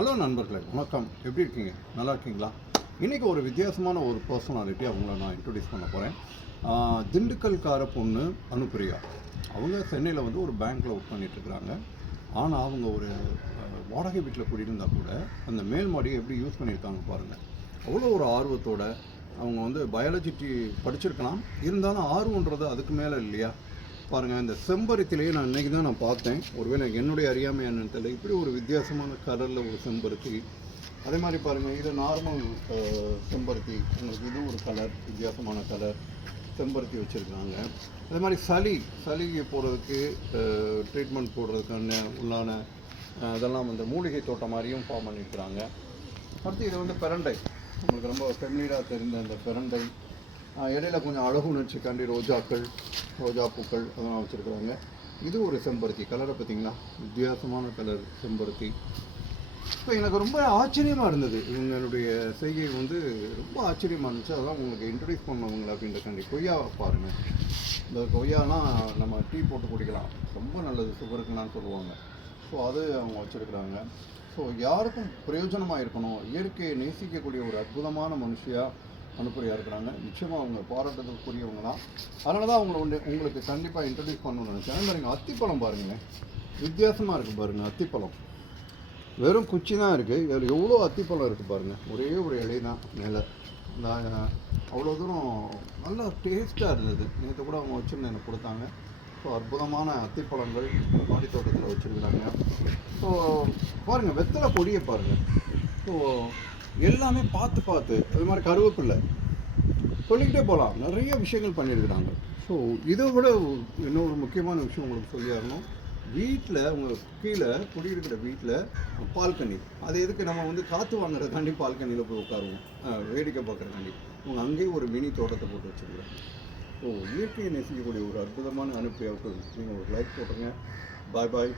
Hello நண்பர்களே, வணக்கம். எப்படி இருக்கீங்க? நல்லா இருக்கீங்களா? இன்றைக்கி ஒரு வித்தியாசமான ஒரு பர்சனாலிட்டி அவங்கள நான் இன்ட்ரடியூஸ் பண்ண போகிறேன். திண்டுக்கல்கார பொண்ணு அனுப்பிரியா. அவங்க சென்னையில் வந்து ஒரு பேங்க்கில் ஒர்க் பண்ணிகிட்ருக்குறாங்க. ஆனால் அவங்க ஒரு வாடகை வீட்டில் குடியிருந்தால் கூட அந்த மேல் மாடியை எப்படி யூஸ் பண்ணியிருக்காங்க பாருங்கள். அவ்வளோ ஒரு ஆர்வத்தோடு அவங்க வந்து பயாலஜி படிச்சிருக்கலாம், இருந்தாலும் ஆர்வன்றது அதுக்கு மேலே இல்லையா? பாருங்கள், இந்த செம்பருத்திலேயே நான் இன்றைக்கி தான் நான் பார்த்தேன். ஒருவேளை என்னுடைய அறியாமை என்னன்னு தெரியல, இப்படி ஒரு வித்தியாசமான கலரில் ஒரு செம்பருத்தி. அதே மாதிரி பாருங்கள், இது நார்மல் செம்பருத்தி. உங்களுக்கு இது ஒரு கலர், வித்தியாசமான கலர் செம்பருத்தி வச்சுருக்காங்க. அதே மாதிரி சளிக்கு போடுறதுக்கு ட்ரீட்மெண்ட் போடுறதுக்கான உள்ளான இதெல்லாம் வந்து மூலிகை தோட்டம் மாதிரியும் ஃபார்ம் பண்ணியிருக்கிறாங்க. அடுத்து இது வந்து பெரண்டை. உங்களுக்கு ரொம்ப ஃபெமிலியராக தெரிந்த அந்த பெரண்டை. இடையில கொஞ்சம் அழகு உணர்ச்சிக்காண்டி ரோஜா பூக்கள் அதெல்லாம் வச்சுருக்குறாங்க. இது ஒரு செம்பருத்தி. கலரை பார்த்திங்களா, வித்தியாசமான கலர் செம்பருத்தி. இப்போ எனக்கு ரொம்ப ஆச்சரியமாக இருந்தது, இவங்களுடைய செய்கை வந்து ரொம்ப ஆச்சரியமாக இருந்துச்சு. அதெல்லாம் உங்களுக்கு இன்ட்ரடியூஸ் பண்ணுவாங்களா அப்படின்றக்காண்டி. கொய்யாவை பாருங்கள். இந்த கொய்யாலாம் நம்ம டீ போட்டு குடிக்கலாம், ரொம்ப நல்லது, சுகருக்குலாம் சொல்லுவாங்க. ஸோ அது அவங்க வச்சுருக்குறாங்க. ஸோ யாருக்கும் பிரயோஜனமாக இருக்கணும், இயற்கையை நேசிக்கக்கூடிய ஒரு அற்புதமான மனுஷியாக அனுப்புறியாக இருக்கிறாங்க. நிச்சயமாக அவங்க பாராட்டுறதுக்குரியவங்க தான். அதனால தான் உங்களுக்கு கண்டிப்பாக இன்ட்ரடியூஸ் பண்ணணும்னு நினச்சேன். அதே மாதிரி அத்திப்பழம் பாருங்களேன், வித்தியாசமாக இருக்குது பாருங்கள். அத்திப்பழம் வெறும் குச்சி தான் இருக்குது, இதில் எவ்வளோ அத்திப்பழம் இருக்குது பாருங்கள். ஒரே ஒரு இலை தான் மேலே. அவ்வளோ தூரம் நல்லா டேஸ்ட்டாக இருந்தது. நேற்று கூட அவங்க வச்சுருந்து எனக்கு கொடுத்தாங்க. ஸோ அற்புதமான அத்திப்பழங்கள் மாடி தோட்டத்தில் வச்சுருக்குறாங்க. ஸோ பாருங்கள், வெத்தலை கொடியை பாருங்கள். ஸோ எல்லாமே பார்த்து அது மாதிரி கருவேப்பில்லை சொல்லிக்கிட்டே போகலாம், நிறைய விஷயங்கள் பண்ணியிருக்கிறாங்க. ஸோ இதை விட இன்னொரு முக்கியமான விஷயம் உங்களுக்கு சொல்லியாகணும். வீட்டில் உங்கள் கீழே குடியிருக்கிற வீட்டில் பால்கனி, அது எதுக்கு நம்ம வந்து காற்று வாங்குறதுக்காண்டி பால்கனியில் போய் உட்காருவோம், வேடிக்கை பார்க்குறதுக்காண்டி. அவங்க அங்கேயும் ஒரு மினி தோட்டத்தை போட்டு வச்சுருக்குறாங்க. ஸோ இயற்கையை நேசிக்கக்கூடிய ஒரு அற்புதமான அனுப்பியாவுக்கு நீங்கள் ஒரு லைக் போட்டுருங்க. பாய்.